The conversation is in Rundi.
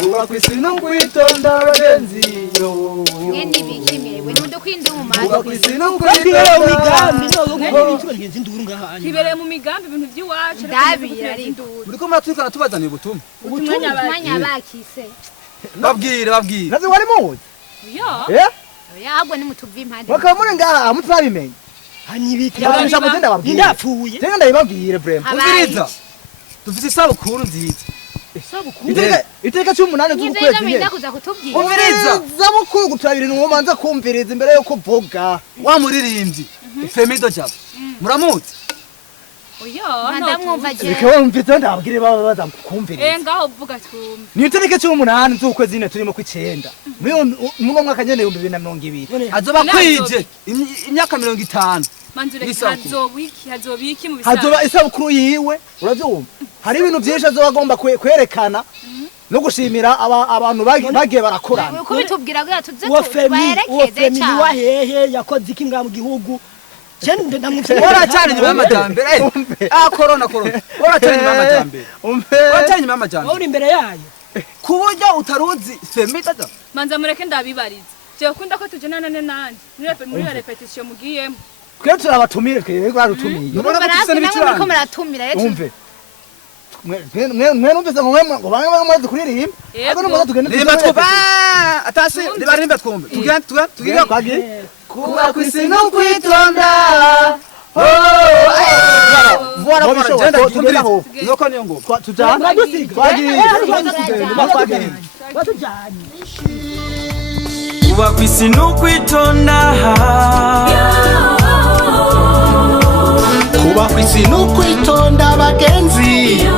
Kuba kwisi no kwitonda bagenzi yo. Ngeni bikimye we nundo kwinduma. Kuba kwisi no kwitonda migambi no ibintu ngenzi nduru ngaha. Kibereye mu migambi ibintu by'iwacu Ndabira ari. Muri ko matwikana tubazaniye ubutumwa. Ubutumwa bakise. Babwire. Nazi wari muzi? Yo. Yabwo ni mutuvi impande. Bakamure ngaha mutarabimenye. Hanyibiki. Yabanisha mutenda babwire. Ndapfuye. Tenga ndabibabwire vraiment. Umviriza. Dufite isabukuru nziza. Iteka 18 z'ukwezi nyene. Ndakuza kutubwira. Umviriza. Zabukuru gutabira ngo manza kumviriza imbere yo kuvuga. Wa muririmbyi. Femido jabo. Muramuzi? Oya. Ndamwumva je. Bikaba mviriza ndabwire baba bazakumviriza. Ngaho vuga twumve. Ni iteka 18 z'ukwezi nyene turimo ku 9. Mu mwaka nyene 2020. Azoba kwije imyaka 50. Manzure hazobiki mu Hazoba isabukuru yiwe uravyumva. Hari ibintu byinshi azoba agomba kwerekana no gushimira abantu bagiye barakorana. Uko bitubwira ngo tuze tubaherekeze cyane. Wa hehe yakoze iki nga mu gihugu. Cyende ndamufite. Ora cyane nyuma y'amajambere. Corona. Ora cyane nyuma y'amajambere. Ora cyane nyuma y'amajambere. Uri imbere yayo. Kuburyo utaruzi Femido jabo. Manza mureke ndabibariza. Je kunda ko tujenana nanje. Muri repetition mugiyemo. Kwe turabatumire twe barutumiye. Nubona ko tuse n'ibicurane. Ko muratumira rero. Umve. Mwe numvise ngo bamwe kuririmba. Abo no tugende Rimba twumva. Atase ribarimba twumve. Tugira kwagiye. Kuba kwisi no kwitonda. Voilà, tugenda ho. Yoko niyo ngo. Tujana kwagiye. Kuba kwisi no kwitonda. Kuba kwisi no kwitonda bagenzi.